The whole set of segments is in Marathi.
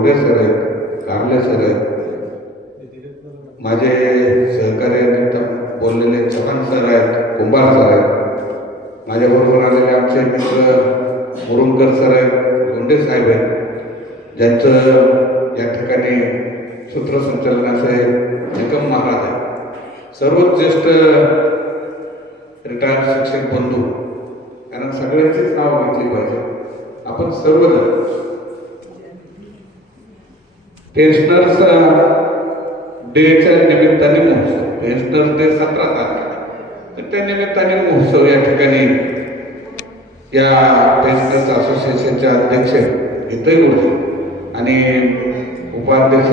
रोडे सर आहेत, कारले सर आहेत, माझे सहकार्य बोललेले चव्हाण सर आहेत, कुंभार सर आहेत, माझ्याबरोबर आलेले आमचे मित्र मुरुमकर सर आहेत, लोंढे साहेब आहेत, ज्यांचं या ठिकाणी सूत्रसंचालनाचे निकम महाराज आहे, सर्वच ज्येष्ठ रिटायर्ड शिक्षक बंधू, कारण सगळ्यांचीच नाव घेतली पाहिजे. आपण सर्वजण पेन्शनर्स डेच्या निमित्ताने महोत्सव, पेन्शनर्स डे 17 तारखेला, तर त्या निमित्ताने महोत्सव या ठिकाणी या पेन्शनर्स असोसिएशनचे अध्यक्ष हितई उर्फ आणि उपाध्यक्ष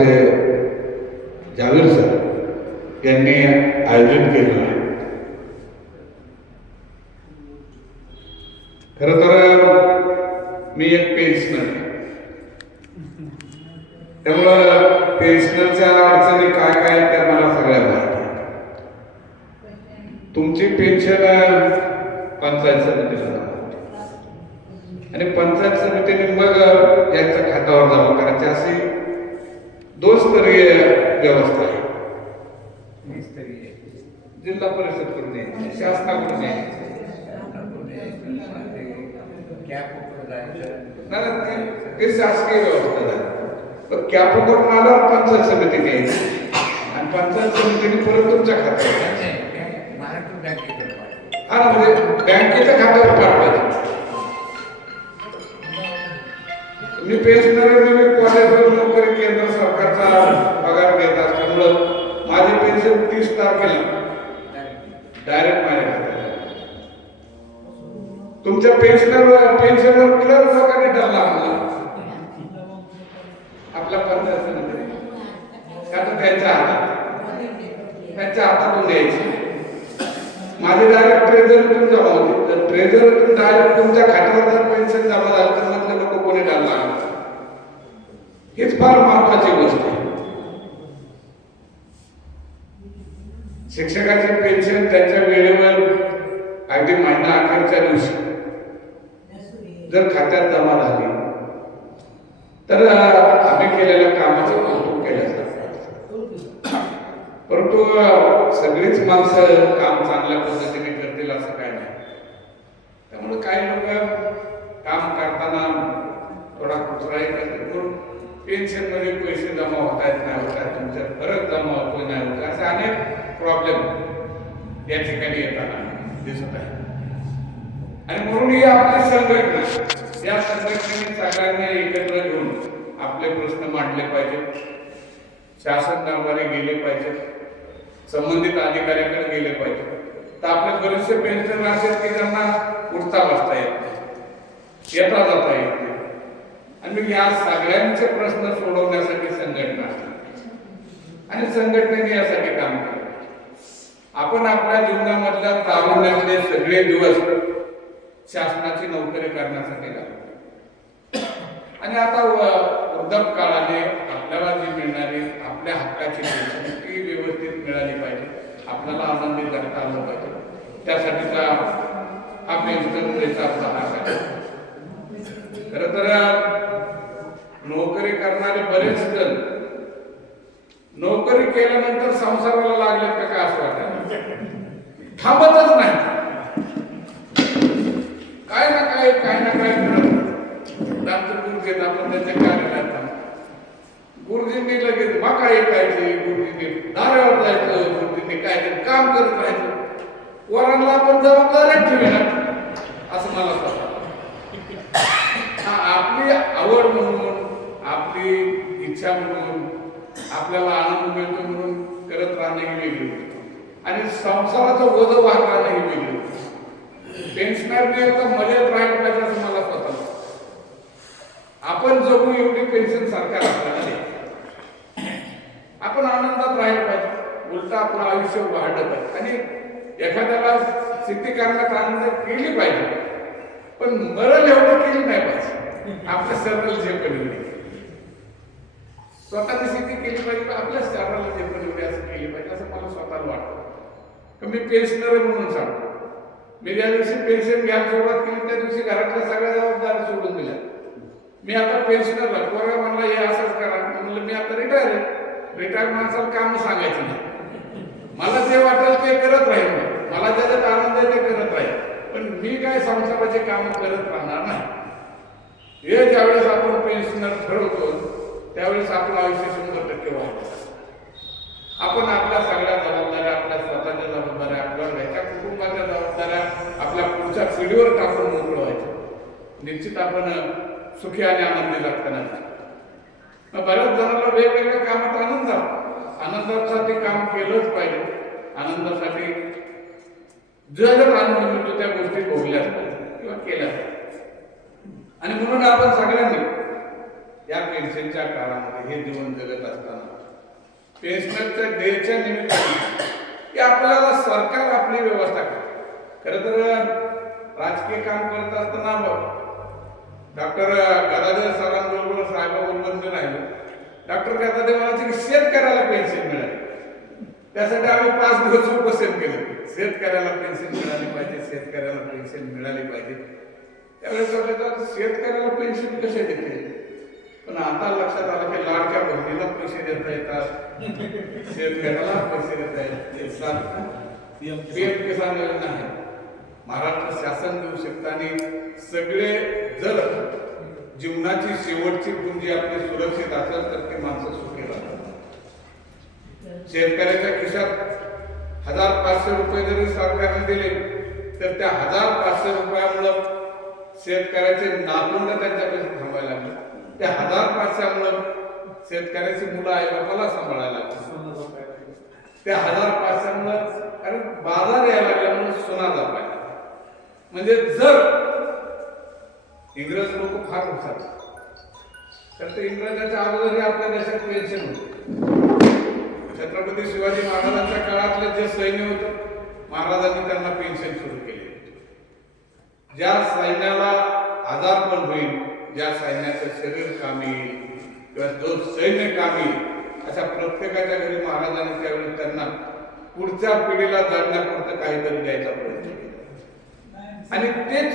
जावीर सर यांनी आयोजन केलेलं आहे. खरं तर मी एक पेन्शनर आहे, त्यामुळं पेन्शनरच्या अडचणी काय काय त्या मला सगळ्या माहिती. तुमची पेन्शन पंचायत समितीला आणि पंचायत समितीने मग यांच्या खात्यावर जमा करायची, अशी 2 स्तरीय व्यवस्था आहे. जिल्हा परिषद कडून यायची, शासनाकडून यायची, ते शासकीय व्यवस्था झाली. पण कॅप करून आल्यावर पंचायत समितीने यायची आणि पंचायत समितीने परत तुमच्या खात्यावर, हा ना, म्हणजे बँकेच्या खात्यावर पाठवायचं. मी पेन्शनर, मी कॉलेजवर नोकरी, केंद्र सरकारचा पगार घेत असल्यामुळं माझी पेन्शन 30 तारखेला डायरेक्ट माझ्या खात्यात. तुमच्या पेन्शनवर क्लर्क लोकांनी ठरला आपल्या पंचायत समितीने, आता त्यांच्या हातातून द्यायची. माझे डायरेक्ट ट्रेझरीतून जमा होते, तर ट्रेझरीतून डायरेक्ट तुमच्या खात्यावर जर पेन्शन जमा झालं तर मधले लोक कोणी द्यायला लागले. हीच फार महत्वाची गोष्ट आहे. शिक्षकाची पेन्शन त्यांच्या वेळेवर अगदी महिना अखेरच्या दिवशी जर खात्यात जमा झाली तर आम्ही केलेल्या कामाचं कौतुक केलं जातं. परंतु सगळीच माणसं काम चांगल्या पद्धतीने करतील असं काय नाही. त्यामुळे काही लोक काम करताना थोडा कुचराई करतात, पेन्शन मध्ये पैसे जमा होत आहेत नाही होत आहेत, तुमच्यात फरक जमा होतो नाही होत, असे अनेक प्रॉब्लेम या ठिकाणी येताना दिसत आहे. आणि म्हणून ही आपली संघटना, या संघटनेने सगळ्यांनी एकत्र घेऊन आपले प्रश्न मांडले पाहिजेत, शासन दरबारी गेले पाहिजेत, संबंधित अधिकाऱ्याकडे गेले पाहिजे. तर आपले बरेचसे पेन्शनर असेल की ज्यांना उठता बसता येत नाही, येता जाता येत नाही, आणि मग या सगळ्यांचे प्रश्न सोडवण्यासाठी संघटना आणि संघटनेने यासाठी काम केलं. आपण आपल्या जीवनामधल्या तारुण्यामध्ये सगळे दिवस शासनाची नोकरी करण्यासाठी लागलो, आणि आता वृद्धापकाळाने आपल्याला जी मिळणारी आपल्या हक्काची पेन्शन ती व्यवस्थित मिळाली पाहिजे, आपल्याला आनंदी करता आलं पाहिजे. त्यासाठीचा हा पेन्शन द्यायचा आपला हाक आहे. खरं तर नोकरी करणारे बरेच जण नोकरी केल्यानंतर संसाराला लागले का काय असं वाटत, थांबतच नाही, काय ना काय करत. गुरुजी आपण त्यांच्या कार्यालयात गुरुजींनी लगेच मका ऐकायची, गुरुजींनी दारावर जायचं, गुरुजींनी काय काम करत राहायचं. वरांना आपण जबाबदाऱ्या ठेवणार असं मला वाटतं. आपली आवड म्हणून, आपली इच्छा म्हणून, आपल्याला आनंद मिळतो म्हणून करत राहणं ही वेगळी गोष्ट, आणि संसाराचं ओझं वाहत राहणं ही वेगळी गोष्ट. पेन्शनरने आता मजेत राहायला पाहिजे असं मला स्वतः. आपण जगू एवढी पेन्शन सरकार आपल्याला देते, आपण आनंदात राहायला पाहिजे, उलट आपलं आयुष्य वाढत आहे. आणि एखाद्याला शेती करण्यात आनंद केली पाहिजे, पण मरल एवढं केली नाही पाहिजे. आपल्या सर्वांना जे पण स्वतःची शेती केली पाहिजे, आपल्या सर्वांना जे पण असं केली पाहिजे असं मला स्वतःला वाटतं. मी पेन्शनर म्हणून सांगतो, मी ज्या दिवशी पेन्शन घ्यायला सुरुवात केली त्या दिवशी घरातल्या सगळ्या जबाबदाऱ्या सोडून दिल्या. मी आता पेन्शनरला पोरगा म्हणला हे असंच रिटायर्ड माणसाला काम सांगायचं नाही. मला जे वाटेल ते करत राहील, मला ज्याच्यात आनंद आहे ते करत राहील, पण मी काय संसाराचे काम करत राहणार नाही. हे ज्यावेळेस आपण पेन्शनर ठरवतो त्यावेळेस आपलं आयुष्य 100% वाढतं. आपण आपल्या सगळ्या जबाबदाऱ्या, आपल्या स्वतःच्या जबाबदाऱ्या, आपल्या घरच्या कुटुंबाच्या जबाबदाऱ्या आपल्या पुढच्या पिढीवर टाकून मोकळं व्हायचं. निश्चित आपण सुखी आणि आनंदी जगताना. बऱ्याच जणांना वेगवेगळ्या कामात आनंदासाठी काम केलंच पाहिजे. आनंदासाठी जर आनंद मिळतो त्या गोष्टी भोगल्याच पाहिजे किंवा केल्या पाहिजे. आणि म्हणून आपण सगळ्यांनी या पेन्शनच्या काळामध्ये हे जीवन जगत असताना पेन्शनरच्या डेच्या निमित्ताने की आपल्याला सरकार आपली व्यवस्था करते. खरं तर राजकीय काम करत असताना डॉक्टर गदाधर सरांबरोबर साहेबाबरोबर मी राहिलो. डॉक्टर गदाधर म्हणायचे की शेतकऱ्याला पेन्शन मिळाली. त्यासाठी आम्ही 5 दिवस उपोषण केले. शेतकऱ्याला पेन्शन मिळाली पाहिजे, शेतकऱ्याला पेन्शन मिळाली पाहिजे. त्यावेळेस शेतकऱ्याला पेन्शन कसे देते, पण आता लक्षात आलं की लाडक्या बहिणीला पैसे देता येतात, शेतकऱ्याला पैसे देता येतात. पीएम किसान योजना आहे, महाराष्ट्र शासन देऊ शकतं. आणि सगळे जर जीवनाची शेवटची पुंजी आपली सुरक्षित असेल तर ते माणसं सुखी राहतात. शेतकऱ्याच्या खिशात 1500 रुपये जरी सरकारने दिले तर त्या 1500 रुपयामुळे शेतकऱ्याचे नातवंड त्यांच्याकडे थांबायला लागले. त्या 1500 शेतकऱ्याची मुलं आई बापाला सांभाळायला लागली. त्या 1500 कारण बाजार यायला लागल्यामुळे सोना जात. म्हणजे जर इंग्रज लोक फार हुशार तर ते इंग्रजाच्या अगोदर आपल्या देशात पेन्शन होते. छत्रपती शिवाजी महाराजांच्या काळातले जे सैन्य होतं महाराजांनी त्यांना पेन्शन सुरू केले. ज्या सैन्याला आजारपण होईल, ज्या सैन्याचं शरीर कामी किंवा जो सैन्य कामी, अशा प्रत्येकाच्या घरी महाराजांनी त्यावेळी त्यांना पुढच्या पिढीला जगण्यापुरतं काहीतरी द्यायचा प्रयत्न केला. आणि तेच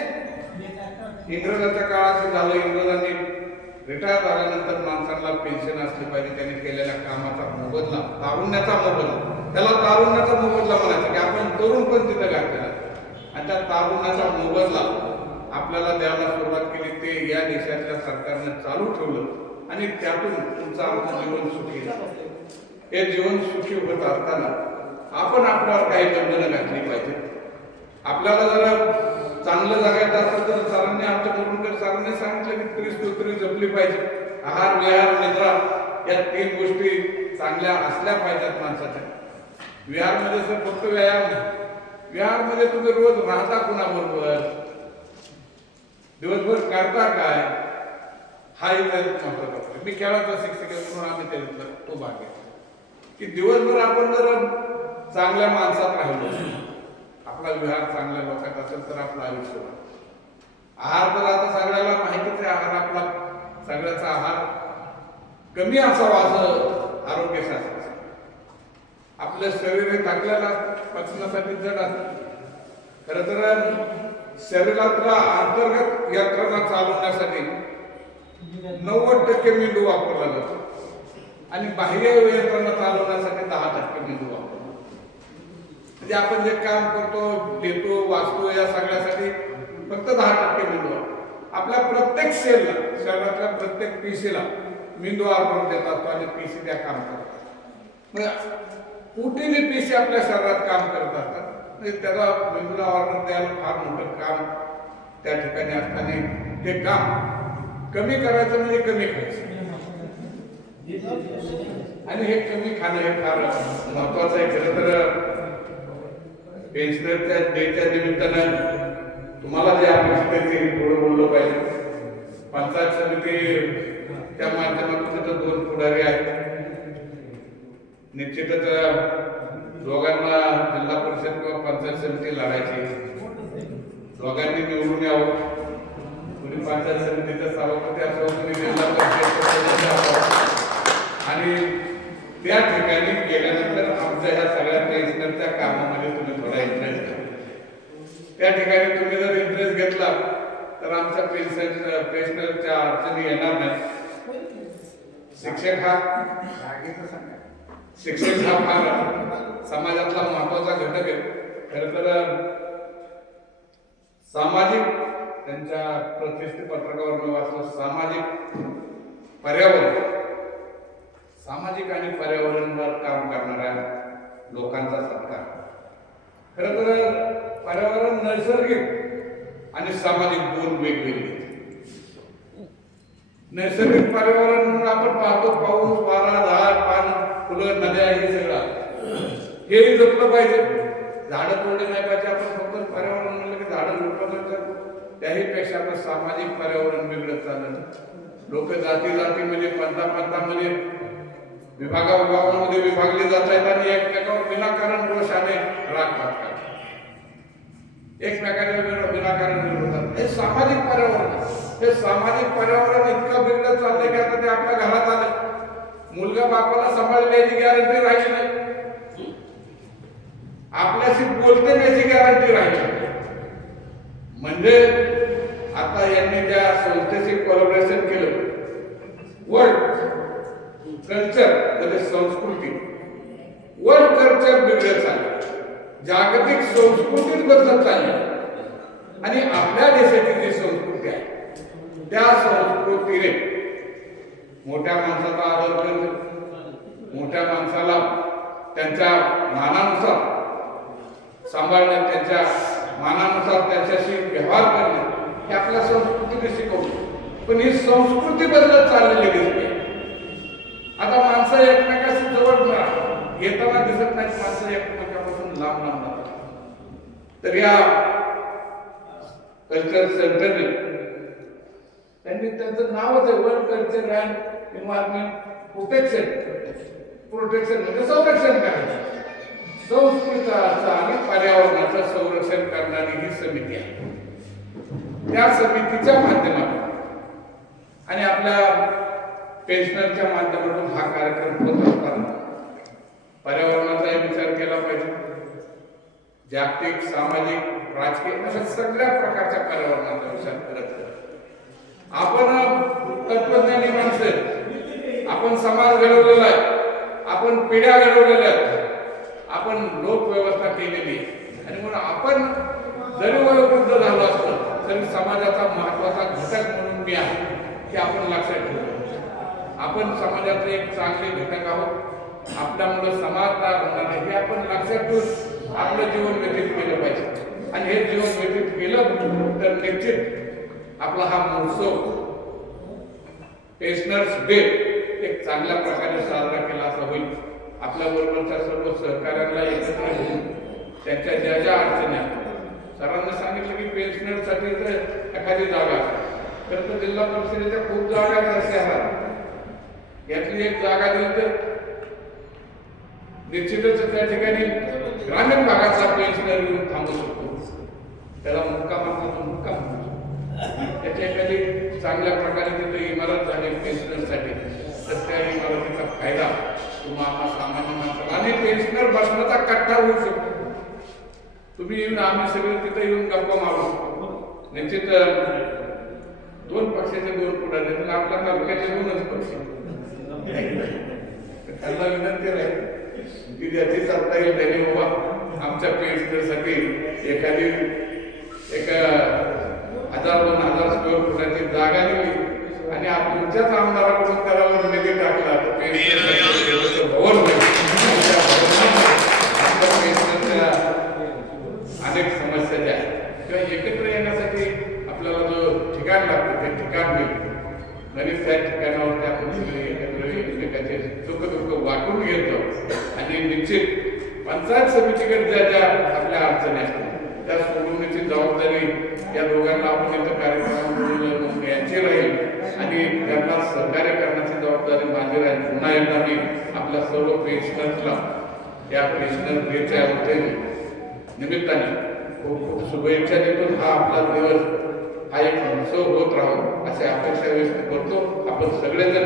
इंग्रजाच्या काळात झालं. इंग्रजांनी रिटायर झाल्यानंतर माणसांना पेन्शन असली पाहिजे. त्यांनी केलेल्या कामाचा मोबदला, तारुण्याचा मोबदला, त्याला तारुण्याचा मोबदला म्हणायचा की आपण तरुण पण तिथं घातलेला आणि त्या तारुण्याचा मोबदला आपल्याला द्यायला सुरुवात केली. ते या देशातल्या सरकारने चालू ठेवलं आणि त्यातून तुमचं आमचं जीवन सुखी झालं. हे जीवन सुखी होत असताना आपण आपल्यावर काही बंधनं घातली पाहिजे. आपल्याला जर चांगलं जगायचं असेल तर सरांनी, आमच्या मुरुंडकर सरांनी सांगितलं की त्रिसूत्री जपली पाहिजे. आहार, विहार, निद्रा या 3 गोष्टी चांगल्या असल्या पाहिजेत माणसाच्या. विहारमध्ये सर फक्त व्यायाम नाही, विहारमध्ये तुम्ही रोज राहता कुणाबरोबर, दिवसभर करता काय, हा एक महत्वाचा. मी खेळाचा शिक्षक म्हणून आम्ही त्याच्यातला तो भाग घेतला की दिवसभर आपण जर चांगल्या माणसात राहिलो, आपला विहार चांगल्या लोकात असेल तर आपलं आयुष्य. आहार तर आता सगळ्याला माहितीच आहे, आहार आपला सगळ्याचा आहार कमी असावा असं आरोग्यशास्त्र. आपलं शरीर हे थकलेलं असतं, पचनासाठी जड असतं. खरं तर शरीरातला अंतर्गत यंत्रणा चालवण्यासाठी 90% मेंदू वापरला जातो आणि बाह्य यंत्रणा चालवण्यासाठी 10% मेंदू वापरला. म्हणजे आपण जे काम करतो, लिहितो, वाचतो या सगळ्यासाठी फक्त 10% मेंदू वापरतो. आपल्या प्रत्येक सेलला, शरीरातल्या प्रत्येक पेशीला मेंदू ऑर्डर देत असतो आणि पेशी त्या काम करतात. कुठेही पेशी आपल्या शरीरात काम करत असतात. म्हणजे त्याला मेंदूला ऑर्डर द्यायला फार मोठं काम त्या ठिकाणी असताना ते काम कमी करायचं म्हणजे कमी खायचं. आणि हे कमी खाणं हे फार महत्वाचं आहे. खरं तर पेन्शनरच्या डेच्या निमित्तानं तुम्हाला जे अपेक्षित आहे ते थोडं बोललं पाहिजे. पंचायत समितीच्या माध्यमातून 2 पुढारी आहेत. निश्चितच दोघांना जिल्हा परिषद किंवा पंचायत समिती लढायची. दोघांनी निवडून यावं. कुणी पंचायत समितीचा सभापती असावं, कुणी जिल्हा परिषद असावं. आणि त्या ठिकाणी गेल्यानंतर आमच्या ह्या सगळ्या पेन्शनरच्या कामामध्ये तुम्ही थोडा इंटरेस्ट घ्या. त्या ठिकाणी तुम्ही जर इंटरेस्ट घेतला तर आमच्या पेन्शनरच्या अडचणी येणार नाही. शिक्षक हा शिक्षण हा फार समाजातला महत्वाचा घटक आहे. खरं तर सामाजिक, त्यांच्या प्रतिष्ठित पत्रकावर मी वाचलं, सामाजिक पर्यावरण, सामाजिक आणि पर्यावरणावर काम करणाऱ्या लोकांचा सत्कार. खरं तर पर्यावरण नैसर्गिक आणि सामाजिक दोन वेगवेगळे. नैसर्गिक पर्यावरण म्हणून आपण पाहतो, पाऊस, वारा, झाड, पान, फुलं, नद्या, हे सगळं हेही जपलं पाहिजे. झाडं तोडले नाही पाहिजे. आपण फक्त पर्यावरण म्हणलं की झाडं झोपलं, त्याही पेक्षा आता सामाजिक पर्यावरण वेगळं चाललं. लोक जाती जातीमध्ये, पंथामध्ये, विभागामध्ये विभागले जात आहेत आणि एकमेकावर विनाकारण रोषाने राग पाडतात, एकमेकांच्या विनाकारण विरोधात. हे सामाजिक पर्यावरण, हे सामाजिक पर्यावरण इतकं बिघडत चाललंय की आता ते आपल्या घरात आलं, मुलगा बापाला सांभाळण्याची गॅरंटी राहिली नाही, आपल्याशी बोलते त्याची गॅरंटी राहिली. म्हणजे आता यांनी त्या संस्थेशी कोलॅबोरेशन केलं. वर्ल्ड कल्चर म्हणजे संस्कृती, वर्ल्ड कल्चर बिघडत चाललं, जागतिक संस्कृतीच बदलत चालली आणि आपल्या देशाची जी संस्कृती आहे त्या संस्कृतीने मोठ्या माणसाचा आदर करणे, मोठ्या माणसाला त्यांच्या मानानुसार सांभाळणे, त्यांच्या मानानुसार त्यांच्याशी व्यवहार करणे, हे आपल्या संस्कृतीने शिकवतो. पण ही संस्कृती बदलत चाललेली दिसते. आता माणसं एकमेकाशी जवळ येताना दिसत नाहीत, माणसं एकमेकापासून लांब लांब जातात. तर या कल्चर सेंटरने त्यांनी त्यांचं नावच आहे world culture and environment protection म्हणजे संरक्षण करायचं, संस्कृतीचं आणि पर्यावरणाचं संरक्षण करणारी ही समिती आहे. त्या समितीच्या माध्यमातून आणि आपल्या पेन्शनरच्या माध्यमातून हा कार्यक्रम होत असताना पर्यावरणाचाही विचार केला पाहिजे. जागतिक, सामाजिक, राजकीय अशा सगळ्या प्रकारच्या पर्यावरणाचा विचार करत आपण तत्वज्ञानी माणसं, आपण समाज घडवलेला आहे, आपण पिढ्या घडवलेल्या आहेत, आपण लोकव्यवस्था केलेली आहे आणि म्हणून आपण जरी वयोवृद्ध झालो असतो तरी समाजाचा महत्वाचा घटक म्हणून मी आहे की आपण लक्षात ठेवू. आपण समाजातले एक चांगले घटक आहोत, आपल्यामुळे समाज तयार होणार आहे हे आपण लक्षात ठेवून आपलं जीवन व्यतीत केलं पाहिजे. आणि हे जीवन व्यतीत केलं तर निश्चित आपला हा महोत्सव पेन्शनर्स डे एक चांगल्या प्रकारे साजरा केला असा होईल. आपल्या बरोबरच्या सर्व सहकार्यांना एकत्र घेऊन त्यांच्या ज्या ज्या अडचणी आहेत, सरांनी सांगितलं की पेन्शनरसाठी तर एखादी जागा, खरं तर जिल्हा परिषदेच्या खूप जागा आहेत, यातली एक जागा दिली तर निश्चितच त्या ठिकाणी ग्रामीण भागातला पेन्शनर येऊन थांबू शकतो, त्याला मुक्काम त्याच्या एखादी चांगल्या प्रकारे तिथे इमारत झाली पेन्शनरसाठी तर त्या इमारतीचा फायदा तुम्हाला सामान्य माणसाला आणि पेन्शनर बसण्याचा कट्टा होऊ शकतो. तुम्ही येऊन आम्ही सगळे तिथे येऊन गप्पा मारू शकतो. निश्चित दोन पक्षाचे दोन पुढारी आहेत, आपल्या तालुक्याचे दोनच पक्ष, त्यांना विनंती राहील की ज्याची सत्ता येईल त्याने बाबा आमच्या पेन्शनरसाठी एखादी एक 1000-2000 स्क्वेअर फुटाची जागा दिली आणि तुमच्याच आमदाराकडून त्याला निधी टाकला तर पेन्शनरचं भवन होईल. अनेक समस्या ज्या आहेत किंवा एकत्र येण्यासाठी आपल्याला जो ठिकाण लागतं ते ठिकाण मिळेल. गणेश त्या ठिकाणावरती आपण सगळे एकत्र एकमेकाचे सुखदुःख वाटून घेतो आणि निश्चित पंचायत समितीकडे ज्या ज्या आपल्या अडचणी असतात त्या सोडवण्याची जबाबदारी या दोघांना आपण इथं कार्यक्रम यांची राहील आणि त्यांना सहकार्य करण्याची जबाबदारी माझी राहील. पुन्हा एकदा मी आपल्या सर्व पेन्शनर्सला या पेन्शनर डेच्या निमित्ताने खूप खूप शुभेच्छा देतो. हा आपला दिवस हा एक उत्सव होत राहू अशी अपेक्षा व्यक्त करतो. आपण सगळेजण